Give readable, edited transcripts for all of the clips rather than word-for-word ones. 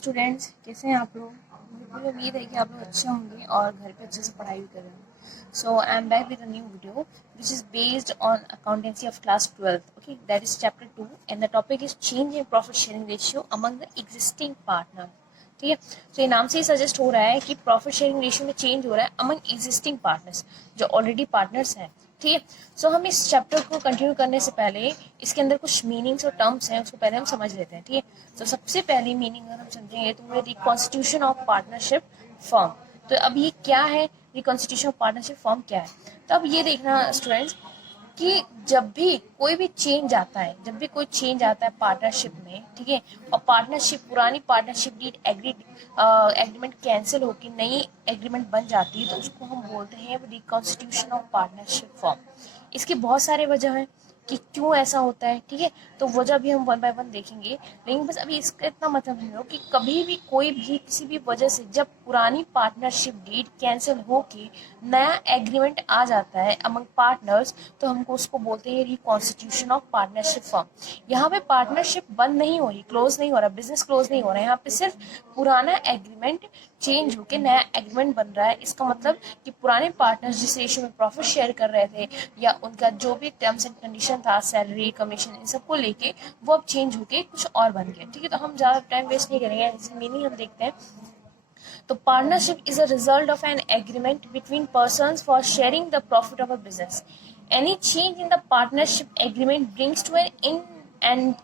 Students, कैसे हैं आप लोग। मुझे पूरी उम्मीद है कि आप लोग अच्छे होंगे और घर पे अच्छे से पढ़ाई भी कर रहे हैं। So I am back with a new video which is based on accountancy of class 12. Okay, that is chapter 2 and the topic is change in profit sharing ratio among the existing partner. ठीक है, तो ये नाम से ही suggest हो रहा है कि प्रॉफिट शेयरिंग रेशियो में चेंज हो रहा है अमंग एग्जिस्टिंग पार्टनर्स, जो ऑलरेडी पार्टनर्स हैं. ठीक है, सो हम इस चैप्टर को कंटिन्यू करने से पहले इसके अंदर कुछ मीनिंग्स और टर्म्स हैं, उसको पहले हम समझ लेते हैं. ठीक है, तो सबसे पहली मीनिंग अगर हम समझेंगे तो वो रिकॉन्स्टिट्यूशन ऑफ पार्टनरशिप फॉर्म. तो अब ये क्या है, रिकॉन्स्टिट्यूशन ऑफ पार्टनरशिप फॉर्म क्या है. तो अब ये देखना स्टूडेंट्स कि जब भी कोई भी चेंज आता है, जब भी कोई चेंज आता है पार्टनरशिप में, ठीक है, और पार्टनरशिप पुरानी पार्टनरशिप डीड एग्रीमेंट कैंसिल होकर नई एग्रीमेंट बन जाती है, तो उसको हम बोलते हैं रिकॉन्स्टिट्यूशन ऑफ पार्टनरशिप फॉर्म. इसकी बहुत सारे वजह हैं कि क्यों ऐसा होता है. ठीक है, तो वजह भी हम वन बाय वन देखेंगे, लेकिन बस अभी इसका इतना मतलब नहीं हो कि कभी भी कोई भी किसी भी वजह से जब पुरानी पार्टनरशिप डीड कैंसिल हो के नया एग्रीमेंट आ जाता है अमंग पार्टनर्स, तो हमको उसको बोलते हैं रिकॉन्स्टिट्यूशन ऑफ पार्टनरशिप फॉर्म. यहाँ पे पार्टनरशिप बंद नहीं हो रही, क्लोज नहीं हो रहा, बिजनेस क्लोज नहीं हो रहा है, यहाँ पे सिर्फ पुराना एग्रीमेंट चेंज होके नया एग्रीमेंट बन रहा है. इसका मतलब कि पुराने पार्टनर्स जिस रेशियो में प्रॉफिट शेयर कर रहे थे या उनका जो भी टर्म्स एंड कंडीशन था, सैलरी, कमीशन, इन सबको लेके वो अब चेंज होके कुछ और बन गया. ठीक है, तो हम ज़्यादा टाइम वेस्ट नहीं करेंगे, इसकी मीनिंग हम देखते हैं. तो partnership is a result of an agreement between persons for sharing the profit of a business. Any change in the partnership agreement brings to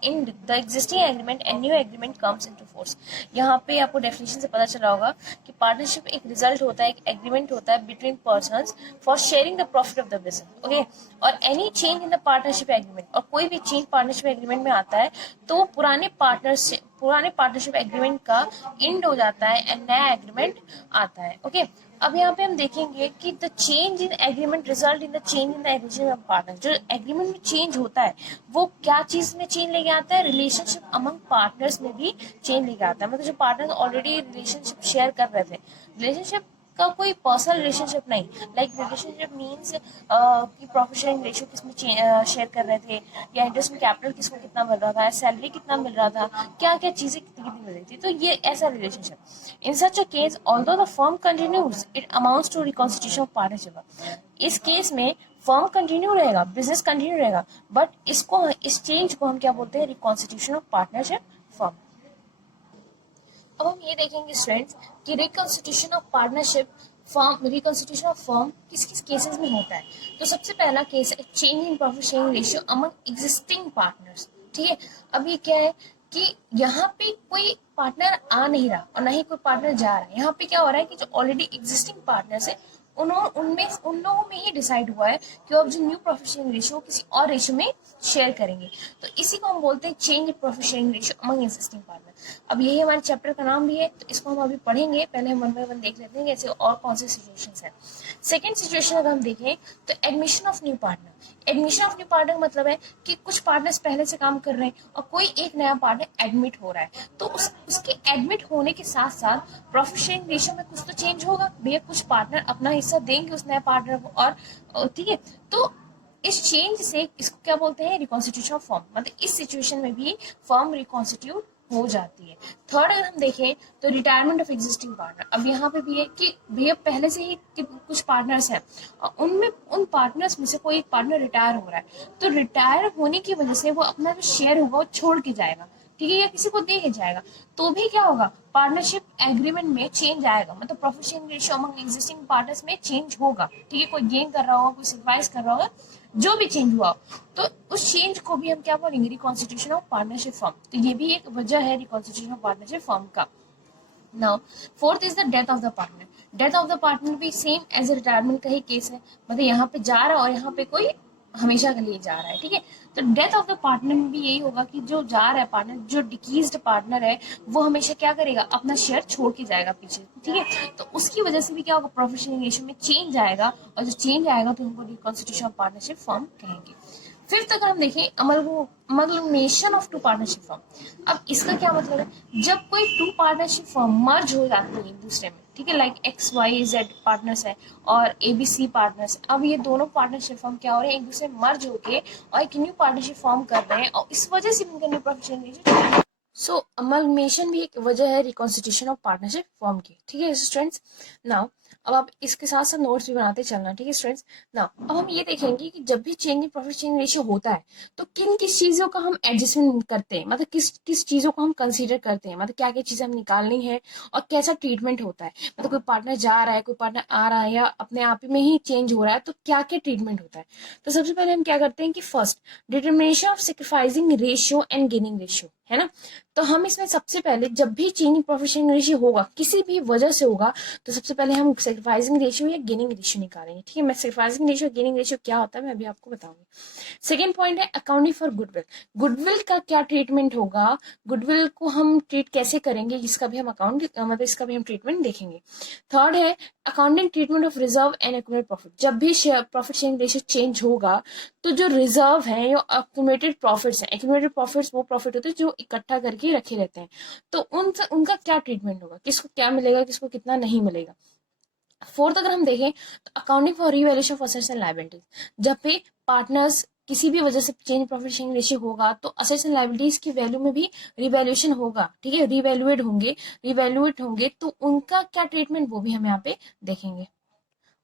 in the existing agreement and new agreement comes into force. यहाँ पे आपको definition से पता चला होगा कि partnership एक result होता है, एक एग्रीमेंट होता है between persons for sharing the profit of the business. Okay, और any change in the partnership agreement, और कोई भी चेंज पार्टनरशिप एग्रीमेंट में आता है तो पुराने पार्टनरशिप एग्रीमेंट का एंड हो जाता है एंड नया एग्रीमेंट आता है. ओके, अब यहाँ पे हम देखेंगे कि the change in agreement result in the change in the agreement of partner. जो एग्रीमेंट में चेंज होता है वो क्या चीज में चेंज लेके आता है, रिलेशनशिप अमंग पार्टनर्स में भी चेंज लेके आता है. मतलब जो पार्टनर ऑलरेडी रिलेशनशिप शेयर कर रहे थे, रिलेशनशिप का कोई पर्सनल रिलेशनशिप नहीं, लाइक रिलेशनशिप मीन्स कि प्रॉफिट शेयरिंग रेशियो किसमें शेयर कर रहे थे, या इन्वेस्टमेंट कैपिटल किसको कितना मिल रहा था, सैलरी कितना मिल रहा था, क्या क्या चीजें कितनी कितनी मिल रही थी. तो ये ऐसा relationship. In such a case although the firm continues it amounts to reconstitution of partnership. इस केस में फर्म कंटिन्यू रहेगा, बिजनेस कंटिन्यू रहेगा, बट इसको इस चेंज को हम क्या बोलते हैं, रिकॉन्स्टिट्यूशन ऑफ पार्टनरशिप फर्म. अब हम ये देखेंगे स्टूडेंट्स कि reconstitution of partnership form, reconstitution of form किस किस केसेस में होता है. तो सबसे पहला केस है change in profit sharing ratio among existing partners. ठीक है, अब ये क्या है कि यहाँ पे कोई पार्टनर आ नहीं रहा और ना ही कोई पार्टनर जा रहा है. यहाँ पे क्या हो रहा है कि जो ऑलरेडी एग्जिस्टिंग पार्टनर्स है उन लोगों में ही डिसाइड हुआ है कि अब जो न्यू प्रॉफिट शेयरिंग रेशियो किसी और रेशियो में शेयर करेंगे. तो इसी को हम बोलते हैं change in profit sharing ratio among existing partner. अब यही हमारे चैप्टर का नाम भी है, तो इसको हम अभी पढ़ेंगे. पहले हम वन बाय वन देख लेते हैं ऐसे और कौन से सिचुएशंस हैं. सेकंड सिचुएशन अगर हम देखें तो admission of new partner. Admission of new partner मतलब है कि कुछ पार्टनर्स पहले से काम कर रहे हैं और कोई एक नया पार्टनर एडमिट हो रहा है, तो उसके एडमिट होने के साथ साथ प्रॉफिट शेयरिंग रेशियो में कुछ तो चेंज होगा. भैया कुछ पार्टनर अपना हिस्सा देंगे उस नए पार्टनर को, और ठीक है, तो इस चेंज से इसको क्या बोलते हैं, रिकॉन्स्टिट्यूशन ऑफ फर्म. मतलब इस सिचुएशन में भी फर्म रिकॉन्स्टिट्यूट हो जाती है. थर्ड अगर हम देखें तो रिटायरमेंट ऑफ एग्जिस्टिंग पार्टनर. अब यहाँ पे भी है कि भैया पहले से ही कुछ पार्टनर्स हैं और उनमें उन पार्टनर्स में से कोई एक पार्टनर रिटायर हो रहा है, तो रिटायर होने की वजह से वो अपना जो शेयर होगा वो छोड़ के जाएगा, ठीक है, या किसी को दे के जाएगा, तो भी क्या होगा, पार्टनरशिप एग्रीमेंट में चेंज आएगा. मतलब profit sharing ratio among existing partners में चेंज होगा. ठीक है, कोई गेन कर रहा होगा, कोई सैक्रिफाइस कर रहा होगा, जो भी चेंज हुआ, तो उस चेंज को भी हम क्या बोलेंगे, रिकॉन्स्टिट्यूशन ऑफ पार्टनरशिप फर्म. तो ये भी एक वजह है रिकॉन्स्टिट्यूशन ऑफ पार्टनरशिप फर्म का. Now fourth is the death of the partner. Death of the partner भी सेम एज ए रिटायरमेंट का ही केस है. मतलब यहाँ पे जा रहा है और यहाँ पे कोई हमेशा के लिए जा रहा है. ठीक है, तो डेथ ऑफ द पार्टनर में भी यही होगा कि जो जा रहा है पार्टनर, जो डिकीज्ड पार्टनर है, वो हमेशा क्या करेगा, अपना शेयर छोड़ के जाएगा पीछे. ठीक है, तो उसकी वजह से भी क्या होगा, प्रॉफिट शेयरिंग रेशियो में चेंज आएगा, और जो चेंज आएगा तो हमको रिकॉन्स्टिट्यूशन ऑफ पार्टनरशिप फर्म कहेंगे. फिफ्थ अगर हम देखें amalgamation of two partnership firm. अब इसका क्या मतलब है, जब कोई टू पार्टनरशिप फर्म मर्ज हो जाती है एक दूसरे में, ठीक है, लाइक XYZ पार्टनर्स है और ABC पार्टनर्स. अब ये दोनों पार्टनरशिप फर्म क्या हो रहे हैं, एक दूसरे मर्ज होके और एक न्यू पार्टनरशिप फॉर्म कर रहे हैं, और इस वजह से उनका new profit sharing ratio so amalgamation भी एक वजह है रिकॉन्स्टिट्यूशन ऑफ पार्टनरशिप फॉर्म की, ठीक है स्टूडेंट्स। नाउ अब आप इसके साथ साथ नोट्स भी बनाते चलना, ठीक है स्टूडेंट्स। नाउ अब हम ये देखेंगे कि जब भी change in profit sharing ratio होता है तो किन किस चीज़ों का हम एडजस्टमेंट करते हैं, मतलब किस किस चीज़ों को हम कंसीडर करते हैं, मतलब क्या क्या चीज़ें हम निकालनी है और कैसा ट्रीटमेंट होता है। मतलब कोई पार्टनर जा रहा है, कोई पार्टनर आ रहा है या अपने आप में ही चेंज हो रहा है, तो क्या क्या ट्रीटमेंट होता है। तो सबसे पहले हम क्या करते हैं कि first determination of sacrificing ratio and gaining ratio, है ना। तो हम इसमें सबसे पहले जब भी change in profit sharing ratio होगा किसी भी वजह से होगा, तो सबसे पहले हम सेक्रीफाइसिंग रेशियो या गेनिंग रेशियो निकालेंगे, ठीक है। मैं सेक्रीफाइसिंग रेशियो गेनिंग रेशियो क्या होता है मैं अभी आपको बताऊंगी। सेकेंड पॉइंट है अकाउंटिंग फॉर गुडविल। गुडविल का क्या ट्रीटमेंट होगा, गुडविल को हम ट्रीट कैसे करेंगे, इसका भी हम मतलब इसका भी हम ट्रीटमेंट देखेंगे। थर्ड है accounting treatment of reserve and accumulated profit. जब भी प्रॉफिट शेयरिंग रेशियो चेंज होगा तो जो रिजर्व है या एक्यूमुलेटेड प्रॉफिट्स हैं, एक्यूमुलेटेड प्रॉफिट्स वो प्रॉफिट होते हैं जो इकट्ठा करके रखे रहते हैं, तो उनका क्या ट्रीटमेंट होगा, किसको क्या मिलेगा, किसको कितना नहीं मिलेगा। फोर्थ अगर हम देखें तो accounting for revaluation of assets and liabilities. जब भी पार्टनर्स किसी भी वजह से चेंज प्रॉफिट शेयरिंग रेशियो होगा तो असेट्स एंड लायबिलिटीज की वैल्यू में भी रिवैल्यूएशन होगा, ठीक है, रिवैल्यूएट होंगे तो उनका क्या ट्रीटमेंट वो भी हम यहाँ पे देखेंगे।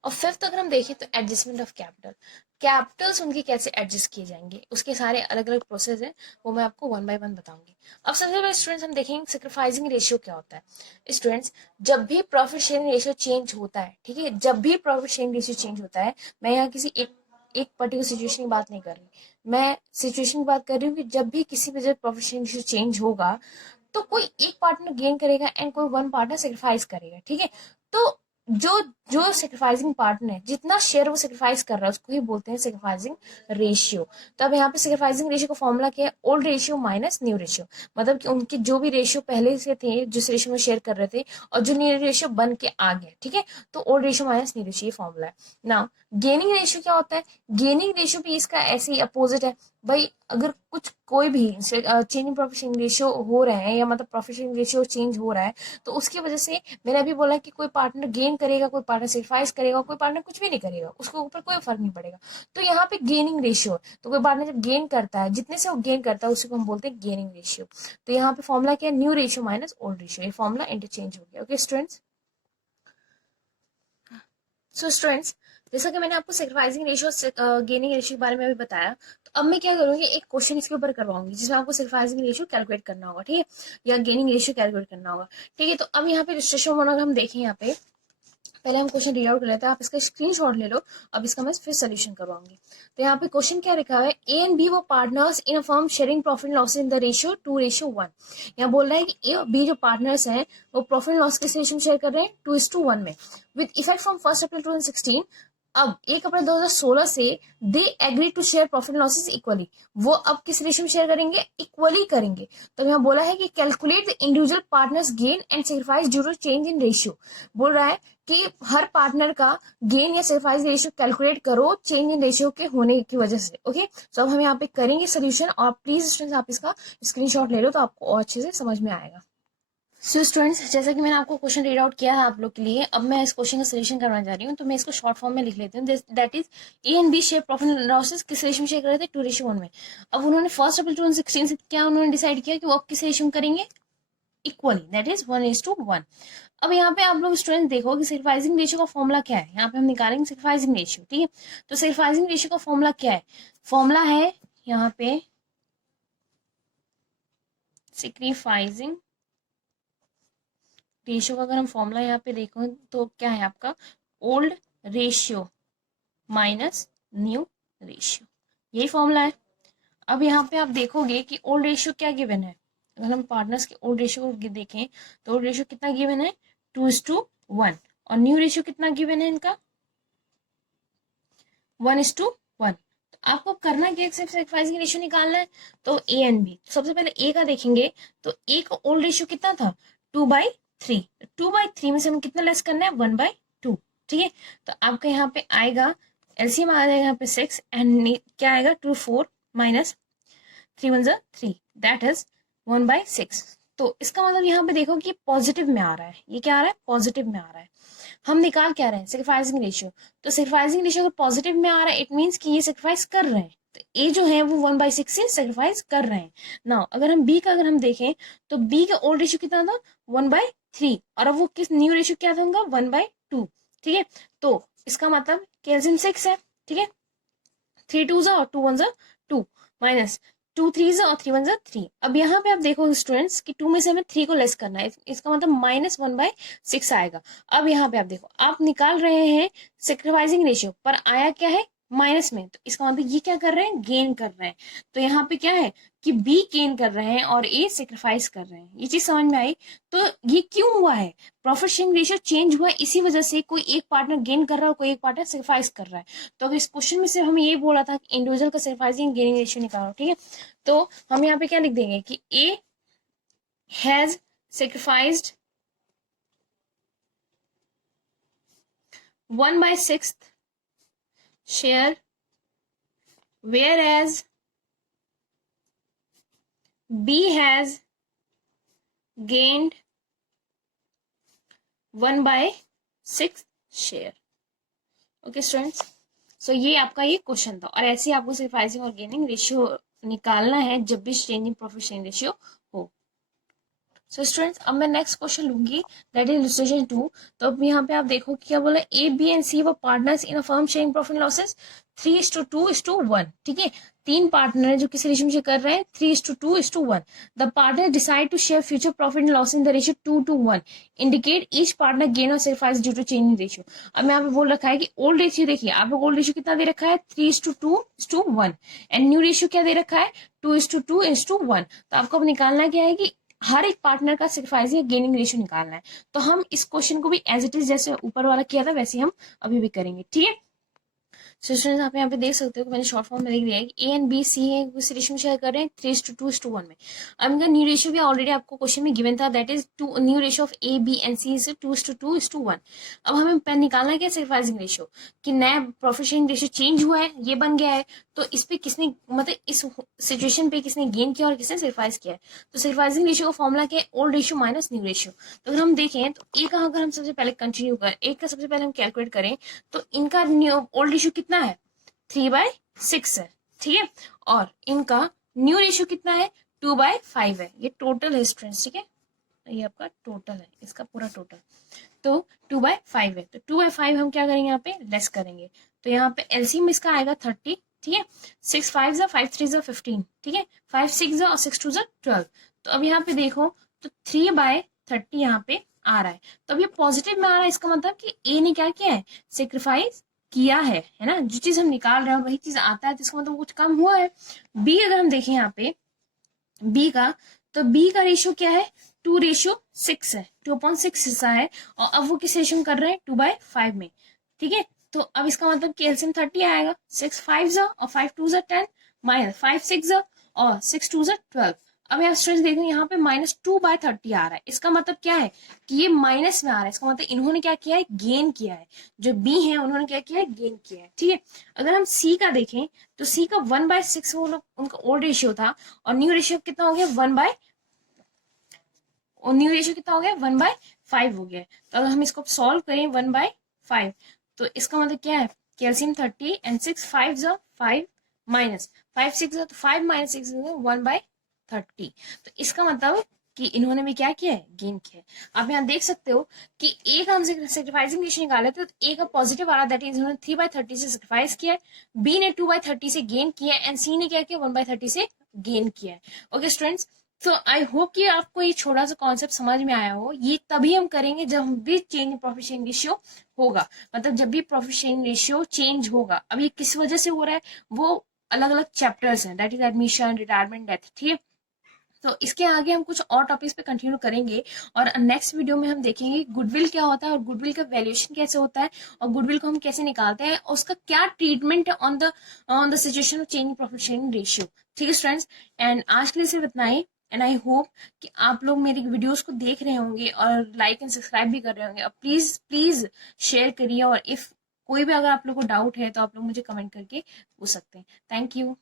और फिफ्थ अगर हम देखें तो एडजस्टमेंट ऑफ कैपिटल। कैपिटल्स उनके कैसे एडजस्ट किए जाएंगे उसके सारे अलग अलग प्रोसेस हैं, वो मैं आपको वन बाय वन बताऊंगी। अब सबसे पहले स्टूडेंट्स हम देखेंगे सेक्रीफाइसिंग रेशियो क्या होता है। स्टूडेंट्स जब भी प्रॉफिट शेयरिंग रेशियो चेंज होता है, ठीक है, जब भी प्रॉफिट शेयरिंग रेशियो चेंज होता है, मैं यहाँ किसी एक पर्टिकुलर सिचुएशन की बात नहीं कर रही, मैं सिचुएशन की बात कर रही हूँ कि जब भी किसी वजह प्रॉफिट शेयरिंग रेशियो चेंज होगा तो कोई एक पार्टनर गेन करेगा एंड कोई वन पार्टनर सेक्रीफाइस करेगा, ठीक है। तो जो जो सेक्रीफाइसिंग पार्टनर है जितना शेयर वो सेक्रीफाइस कर रहा है उसको ही बोलते हैं सेक्रीफाइसिंग रेशियो। तो अब यहाँ पे सेक्रीफाइसिंग रेशियो का फॉर्मूला क्या है, old ratio minus new ratio. मतलब कि उनके जो भी रेशियो पहले से थे जिस रेशियो में शेयर कर रहे थे और जो न्यू रेशियो बन के आ गया, ठीक है, तो old ratio minus new ratio ये फॉर्मूला है ना। गेनिंग रेशियो क्या होता है, गेनिंग रेशियो भी इसका ऐसे ही अपोजिट है भाई। अगर कुछ कोई भी change in profit sharing ratio हो रहे हैं या मतलब प्रॉफिट शेयरिंग रेशियो चेंज हो रहा है तो उसकी वजह से मैंने अभी बोला कि कोई पार्टनर गेन करेगा, कोई पार्टनर सेक्रीफाइस करेगा, कोई पार्टनर कुछ भी नहीं करेगा, उसके ऊपर कोई फर्क नहीं पड़ेगा। तो यहाँ पे गेनिंग रेशियो, तो कोई पार्टनर जब गेन करता है जितने से वो गेन करता है उसी को हम बोलते हैं गेनिंग रेशियो। तो यहाँ पे फॉर्मूला क्या है, new ratio minus old ratio, ये फॉर्मूला इंटरचेंज हो गया। ओके स्टूडेंट्स, सो स्टूडेंट्स जैसा कि मैंने आपको सेक्रीफाइसिंग रेशियो गेनिंग रेशियो के बारे में अभी बताया, तो अब मैं क्या करूंगी एक क्वेश्चन इसके ऊपर करवाऊंगी जिसमें आपको सेक्रीफाइसिंग रेशियो कैलकुलेट करना होगा, ठीक है, या गेनिंग रेशियो कैलकुलेट करना होगा, ठीक है। तो अब यहाँ पे रजिस्ट्रेशन मोड हम देखें, यहाँ पे पहले हम क्वेश्चन रीड आउट कर लेते हैं, आप इसका स्क्रीनशॉट ले लो। अब इसका मैं फिर सोल्यूशन करवाऊंगी। तो यहाँ पे क्वेश्चन क्या लिखा है, ए एंड बी वो partners in a firm sharing profit loss in the ratio 2:1। यहाँ बोल रहा है कि ए और बी जो पार्टनर्स हैं वो प्रॉफिट लॉस किस रेशियो में शेयर कर रहे हैं, 2:1 में, विद इफेक्ट फ्रॉम 1 अप्रैल 2016। अब 1 अप्रैल 2016 से they agree to share profit losses equally. वो अब किस रेशियो में शेयर करेंगे, इक्वली करेंगे। तो यहाँ बोला है कि calculate the individual partners gain and sacrifice due to change in ratio. बोल रहा है कि हर पार्टनर का गेन या सेक्रीफाइस रेशियो कैलकुलेट करो चेंज इन रेशियो के होने की वजह से। ओके, तो अब हम यहाँ पे करेंगे सोल्यूशन और प्लीज स्टूडेंट्स आप इसका स्क्रीनशॉट ले लो तो आपको और अच्छे से समझ में आएगा। सो स्टूडेंट्स जैसा कि मैंने आपको क्वेश्चन रीड आउट किया है आप लोग के लिए, अब मैं इस क्वेश्चन का सोल्यूशन करवाने जा रही हूँ, तो मैं इसको शॉर्ट फॉर्म में लिख लेती हूँ। That is A and B share profit losses किस रेशियो में शेयर कर रहे थे, 2:1 में। अब उन्होंने 1 अप्रैल 2016 से क्या उन्होंने डिसाइड किया कि वो अब किस रेशियो में करेंगे, इक्वली, दैट इज 1:1। अब यहाँ पे आप लोग स्टूडेंट देखो कि सेक्रीफाइसिंग रेशियो का फॉर्मूला क्या है, यहाँ पे हम निकालेंगे सेक्रीफाइसिंग रेशियो, ठीक है। तो सेक्रीफाइसिंग रेशियो का फॉर्मूला क्या है, फॉर्मूला है यहाँ पे सेक्रीफाइसिंग रेशियो का अगर हम फॉर्मूला यहाँ पे देखो तो क्या है आपका, old ratio minus new ratio, यही फॉर्मूला है। अब यहाँ पे आप देखोगे कि ओल्ड रेशियो क्या गिवन है, अगर हम पार्टनर्स के ओल्ड रेशियो को देखें तो ओल्ड रेशियो कितना गिवन है, 2:1, और न्यू रेशियो कितना गिवन है इनका, 1:1। तो आपको करना क्या, सिर्फ सेक्रीफाइसिंग रेशियो निकालना है। तो ए एंड बी, सबसे पहले ए का देखेंगे तो ए का ओल्ड रेशियो कितना था, 2/3। 2/3 में से हम कितना लेस करना है, 1/2, ठीक है। तो आपका यहाँ पे आएगा एलसीएम आ जाएगा यहाँ पे 6 एंड क्या आएगा 2 4 माइनस 3 1 3, दैट इज 1/6। तो इसका मतलब यहाँ पे देखो कि पॉजिटिव में आ रहा है, ये क्या आ रहा है, पॉजिटिव में आ रहा है। हम निकाल क्या रहे हैं, सेक्रीफाइसिंग रेशियो। तो सेक्रीफाइसिंग रेशियो अगर पॉजिटिव में आ रहा है इट मींस कि ये सेक्रीफाइस कर रहे हैं, तो ए जो है वो 1/6 से सेक्रीफाइस कर रहे हैं। नाउ अगर हम बी का अगर हम देखें तो बी का ओल्ड रेशियो कितना था 1/3, और अब वो किस न्यू रेशियो क्या था उनका 1/2। ठीक है, तो इसका मतलब कैल्शियम 6 है। ठीक है, 3 2 और 2 1 2 माइनस 2 3 और 3 1 3। अब यहाँ पे आप देखो स्टूडेंट्स कि 2 में से हमें 3 को लेस करना है, इसका मतलब -1/6 आएगा। अब यहाँ पे आप देखो आप निकाल रहे हैं सेक्रीफाइसिंग रेशियो, पर आया क्या है माइनस में, तो इसका मतलब ये क्या कर रहे हैं गेन कर रहे हैं। तो यहाँ पे क्या है कि बी गेन कर रहे हैं और ए सेक्रीफाइस कर रहे हैं। ये चीज समझ में आई। तो ये क्यों हुआ है, प्रॉफिट शेयरिंग रेशियो चेंज हुआ है इसी वजह से, कोई एक पार्टनर गेन कर रहा है और कोई एक पार्टनर सेक्रीफाइस कर रहा है। तो अगर इस क्वेश्चन में सिर्फ हमें ये बोला था कि इंडिविजुअल का सेक्रीफाइसिंग गेनिंग रेशियो निकालो, ठीक है, तो हम यहाँ पे क्या लिख देंगे कि A has sacrificed 1/6 share, whereas B has gained 1/6 share. Okay students, so ये आपका ये क्वेश्चन था, और ऐसे आपको सेक्रीफाइसिंग और गेनिंग रेशियो निकालना है जब भी चेंजिंग प्रॉफिट शेयरिंग रेशियो हो। सो स्टूडेंट्स, अब मैं नेक्स्ट क्वेश्चन लूंगी, दैट इज इलस्ट्रेशन 2। तो अब यहाँ पे आप देखो क्या बोला, A B and C were partners in a firm sharing profit losses 3:2:1। ठीक है, तीन पार्टनर जो किस रेशियो में कर रहे हैं 3:2:1। The partner decide to share future profit and loss in the ratio 2:1। Indicate each partner gain और sacrifice due to changing ratio. अब यहाँ पे बोल रखा है कि ओल्ड रेशियो, देखिए आप ओल्ड रेशियो कितना दे रखा है 3:2:1, एंड न्यू रेशियो क्या दे रखा है 2:2:1। तो आपको अब निकालना क्या है कि हर एक पार्टनर का सेक्रीफाइस या गेनिंग रेशियो निकालना है। तो हम इस क्वेश्चन को भी एज इट इज जैसे ऊपर वाला किया था वैसे हम अभी भी करेंगे। ठीक है, सो स्टूडेंट्स आप यहाँ पे देख सकते हो कि मैंने शॉर्ट फॉर्म में लिख दिया है कि ए एंड बी सी है उस रेशियो में शेयर कर रहे हैं 3:2:1 में। अब इनका न्यू रेशियो भी ऑलरेडी आपको क्वेश्चन में गिवन था, that is new ratio of A B and C is 2:2:1। अब हमें निकालना क्या सेक्रीफाइसिंग रेशियो, कि नया प्रॉफिट शेयरिंग रेशियो चेंज हुआ है, ये बन गया है, तो इस पे किसने मतलब इस सिचुएशन पे किसने गेन किया और किसने सेक्रीफाइस किया है। तो सेक्रीफाइसिंग रेशियो का फॉर्मूला क्या है old ratio minus new ratio. तो अगर हम देखें तो ए का अगर हम सबसे पहले कंटिन्यू करें, एक का सबसे पहले हम कैलकुलेट करें तो इनका ओल्ड रेशियो कितना है 3/6 है। ठीक है, और इनका न्यू रेशियो कितना है 2/5 है। ये टोटल है स्टूडेंट्स, ठीक है, ये आपका टोटल है, इसका पूरा टोटल। तो 2/5 है, तो 2/5 हम क्या करेंगे यहाँ पे लेस करेंगे, तो यहाँ पे एलसीएम इसका आएगा 30। ठीक है, 6 5 5 3 15। ठीक है, 5 6 और 6 2 12। तो अब यहाँ पे देखो तो 3/30 यहाँ पे आ रहा है, तो अब ये पॉजिटिव में आ रहा है, इसका मतलब कि ए ने क्या किया है सेक्रीफाइस किया है ना, जो चीज हम निकाल रहे हैं वही चीज आता है, तो इसका मतलब कुछ कम हुआ है। बी अगर हम देखें यहाँ पे बी का, तो बी का रेशियो क्या है 2:6 है, 2/6 हिस्सा है, और अब वो किस रेशियो में कर रहे हैं 2/5 में। ठीक है, तो अब इसका मतलब कि एलसीएम 30 आएगा, 6 5 और 5 2 10 माइनस 5 6 और 6 2 12। अब यहाँ स्टूडेंट्स देखो यहाँ पे -2/30 आ रहा है, इसका मतलब क्या है कि ये माइनस में आ रहा है, इसका मतलब इन्होंने क्या किया है गेन किया है, जो बी है उन्होंने क्या किया है गेन किया है। ठीक है, अगर हम सी का देखें तो सी का 1/6 वो लोग उनका ओल्ड रेशियो था, और न्यू रेशियो कितना हो गया 1/5 हो गया। तो अगर हम इसको सॉल्व करें 1/5, तो इसका मतलब क्या है कैल्शियम 30 एंड 6 5 5 माइनस 5 6 तो 5 माइनस 6 1/30। तो इसका मतलब कि इन्होंने भी क्या किया है गेन किया है। आप यहाँ देख सकते हो कि ए का हम सेक्रीफाइसिंग रेशियो निकाले थे, तो ए का पॉजिटिव आ रहा, दैट इज इन्होंने 3/30 से सेक्रीफाइस किया है, बी ने 2/30 से गेन किया है, एंड सी ने क्या किया 1/30 से गेन किया है। ओके स्टूडेंट्स, तो आई होप कि आपको ये छोटा सा कॉन्सेप्ट समझ में आया हो। ये तभी हम करेंगे जब भी चेंज प्रॉफिट शेयरिंग रेशियो होगा, मतलब जब भी प्रॉफिट शेयरिंग रेशियो चेंज होगा। अब ये किस वजह से हो रहा है वो अलग अलग चैप्टर्स हैं, that is admission retirement death. ठीक है, तो इसके आगे हम कुछ और टॉपिक्स पे कंटिन्यू करेंगे, और नेक्स्ट वीडियो में हम देखेंगे गुडविल क्या होता है और गुडविल का वैल्यूएशन कैसे होता है, और गुडविल को हम कैसे निकालते हैं और उसका क्या ट्रीटमेंट है on the situation of change profit sharing ratio. ठीक है स्टूडेंट्स, एंड आज के लिए सिर्फ इतना ही, एंड आई होप कि आप लोग मेरी वीडियोस को देख रहे होंगे और लाइक एंड सब्सक्राइब भी कर रहे होंगे। अब प्लीज प्लीज शेयर करिए, और इफ कोई भी अगर आप लोग को डाउट है तो आप लोग मुझे कमेंट करके पूछ सकते हैं। Thank you.